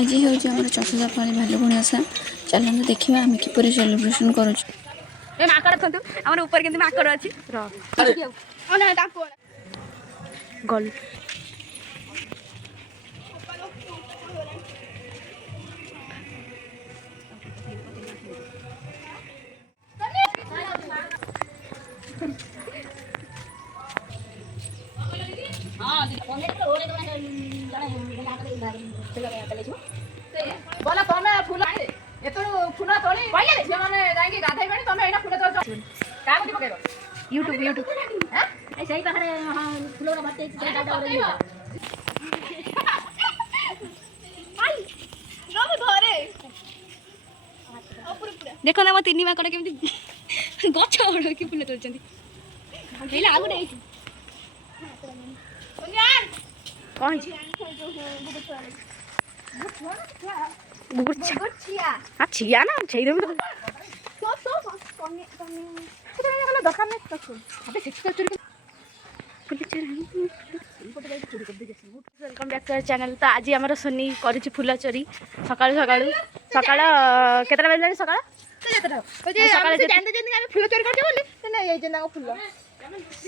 आज हूँ आम चतुर्थपाली भालुकुणी ओषा। चलते देखा आम किपर सेलिब्रेशन करूँ। ऊपर माकड़ अच्छी गल बोला तमे फूल एतो फूल तोली जे माने जाई गाधै बेनी तमे एना फूल तोल का गुटी पकेबो यूट्यूब हां ए सही पाखरे हां फूल भरते से डाटा ओरे आई रवि घरे देखो ना म तिनी माकड़ केमती गछ ओड़ कि फूल तोलचंदी हेला आगु नै कौन हाँ छिया ना चाहिए वेलकम बैक टू चैनल। तो आज आम सोनी कर फूल चोरी सका सका सका केतटा बजे सका फूल चोरी कर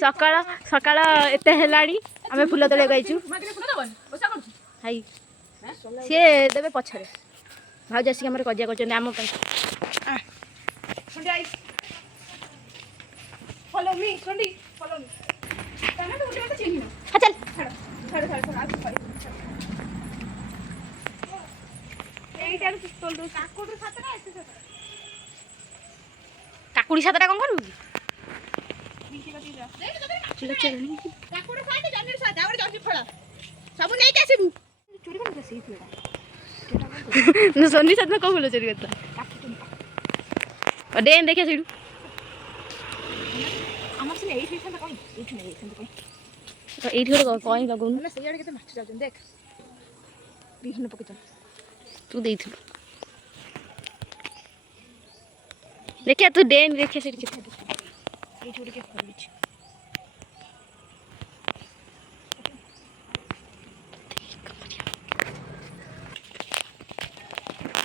सका सका एत है आम फूल तोड़ गई हाई सी देवे पछे भाज आसिक आम कजिया कर आम काकुड़ी सातटा कौन करू सोनी साथ में कौन बोलो चोरी करता डेन देखिए सीडू हमर से एई फेसन कोई एई नहीं तो एई थोड़ा कोई लगौ ना से यार केते माछ जाजन देख बिहन पके तू देइथु देखिए तू डेन देखिए सीडी केते एई थोड़ी के फरछ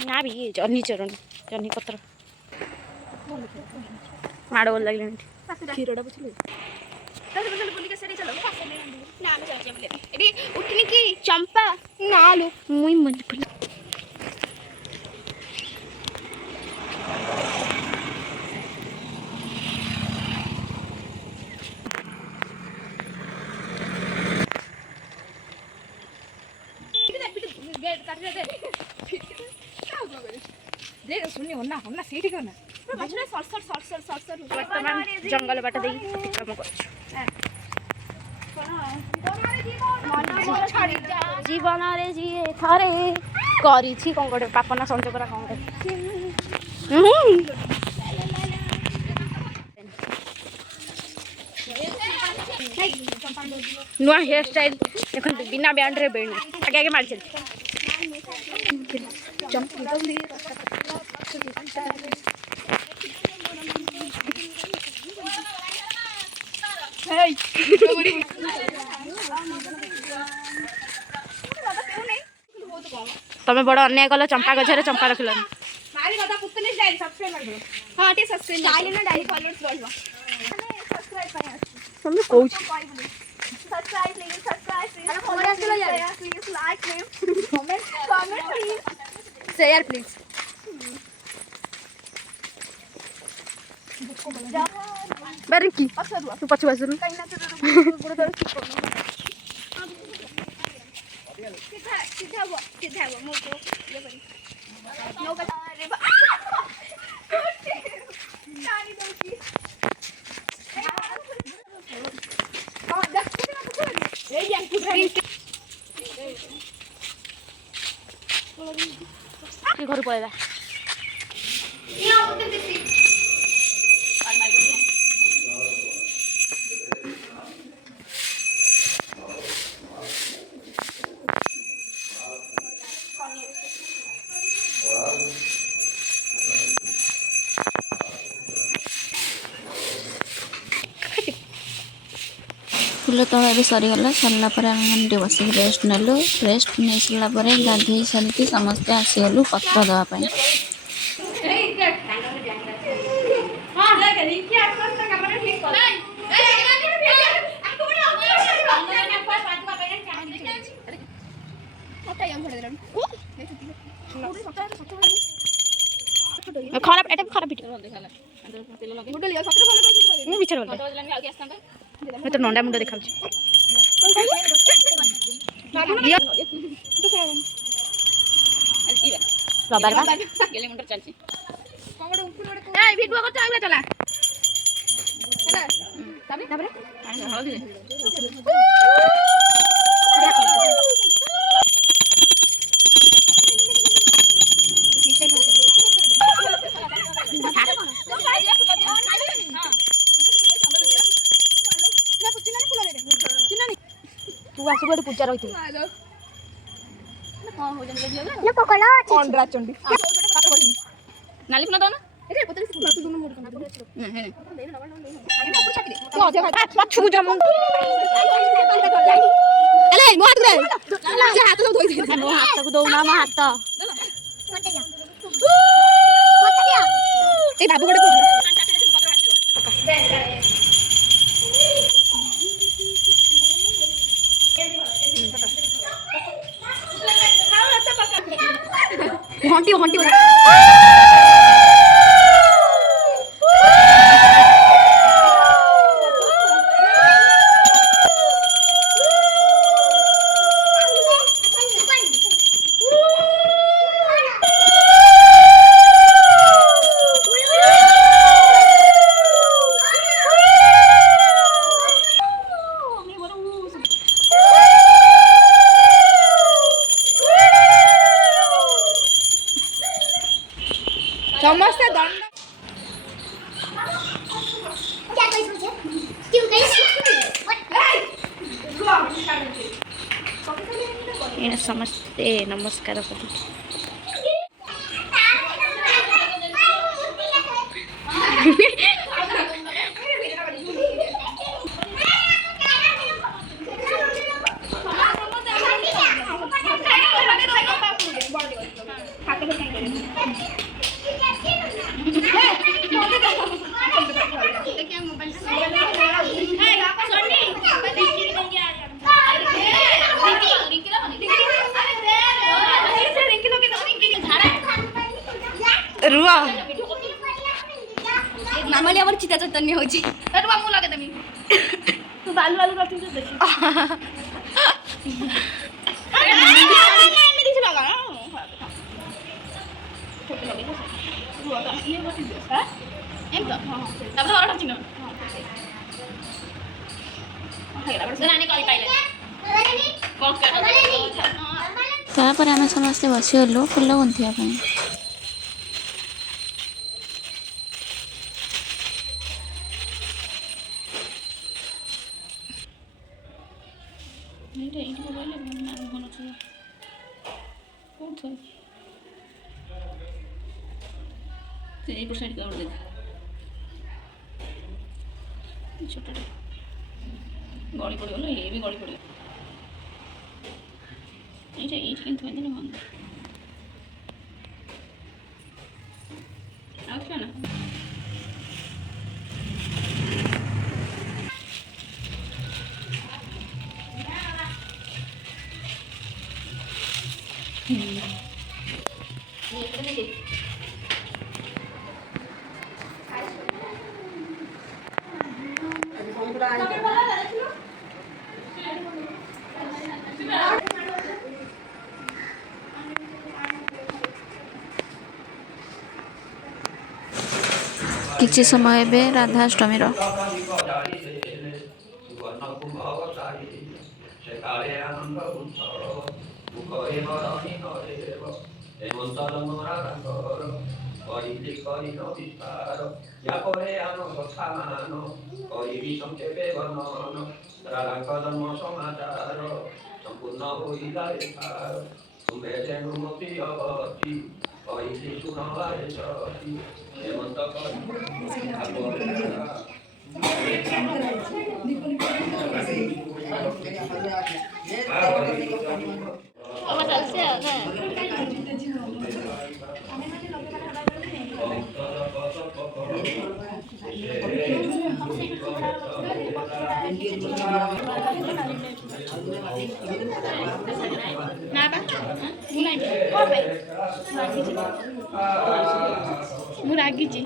ना भी जर्नी चरण जर्नी पत्र माड़ बोल लगे क्षीरटा बुझे उठनी की चंपा ना लो मुई मन पड़े सुनी होना होना सीट करना वर्तमान जंगल बाट दे कम जीवन रे जी थरे करी कौन गोटे पापना संजोगरा कौन नुआ हेयर स्टाइल देख बिना बैंड रे बेण आगे आगे मार चल तमें बड़ अन्याय कल चंपा गछरे चंपा रखल शेयर प्लीज बारिकी तू पछ बसुन घर पड़ेगा फूल तोड़ा भी सरीगला सरला आम मैंने बस रेस्ट नेलु रेस्ट नहीं सारापर गाधे सारिकी समस्ते आसीगलु पत्र देवाई। खराब एटा खराब भिडियो मु बिचार बोल मैं तो नंडा मुंडा देखा रबार बा गेले मुंडा चलची ए भिडियो करता आगला चला चला ताबरे हळदी तू आसु गोटे पूजा रही नाली फुल दौना हाथ को दौना मो हाथ बाबू गोटे हंटी हंटी समस्त दंड समस्ते नमस्कार रुआ मामाली आवर चिता चैतन्य होची रुआ मु लगे तमी तू बालू बालू करथि से देखि नहीं दिस लगा रुआ तो ये बति दे हां एम तो हां तब और चिन तापर आम समस्ते बसीगलु फुल गुंथा छोटा गड़ी पड़गल ये भी गड़ी पड़ ये थोड़ी बंद ना किछि समय बे राधाष्टमी रो Hemonto Apa salsa kan? Kenapa? Mulai. Murah gizi.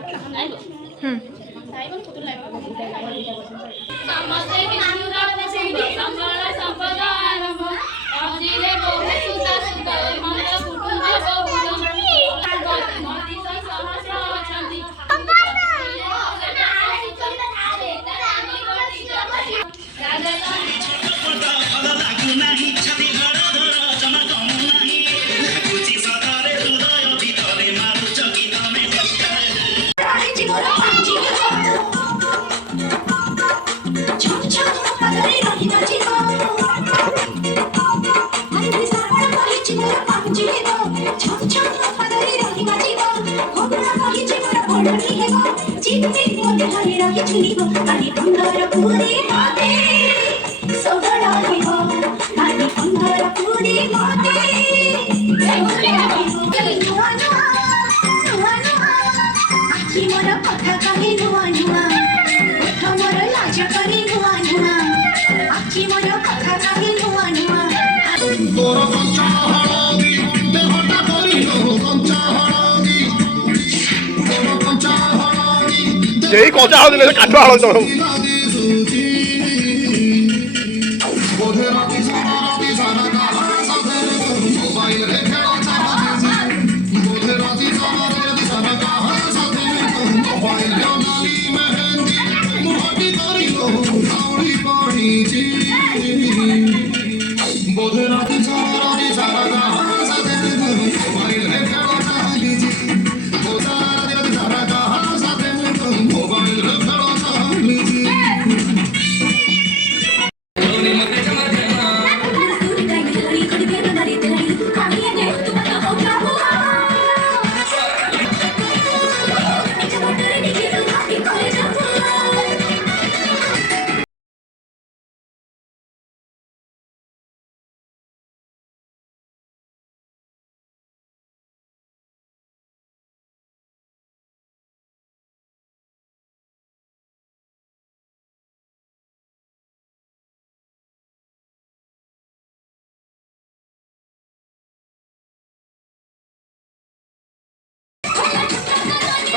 यही कौचा हल दिले काठ हल तो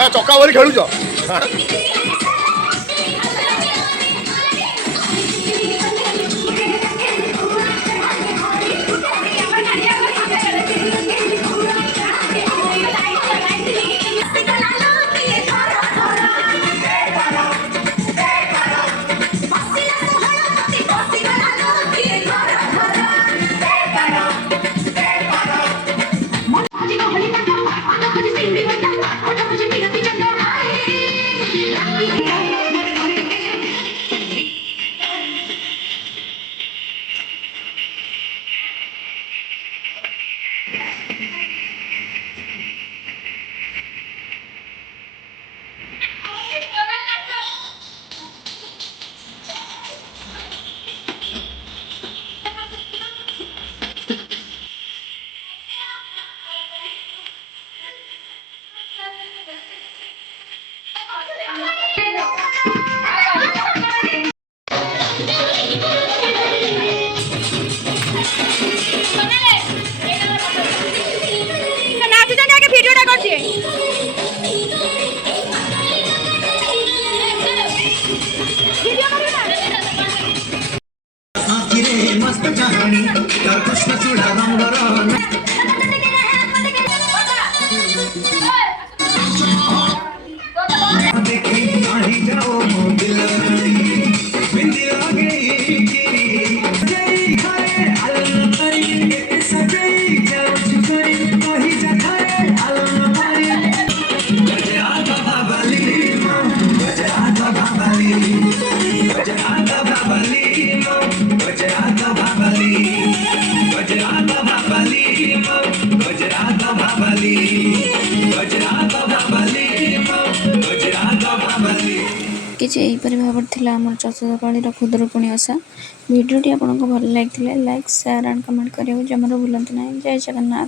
चक्का वाली खेलुच କିଛି ଏହିପରି ଭାବରେ ଥିଲା ଆମର ଚତୁର୍ଥପାଳିର ଖୁଦୁରୁକୁଣୀ ଓଷା। ଭିଡ଼ିଓଟି ଆପଣଙ୍କୁ ଭଲ ଲାଗିଥିଲେ ଲାଇକ୍ ସେୟାର ଆଣ୍ଡ କମେଣ୍ଟ କରିବାକୁ ଜମାରୁ ଭୁଲନ୍ତୁ ନାହିଁ। ଜୟ ଜଗନ୍ନାଥ।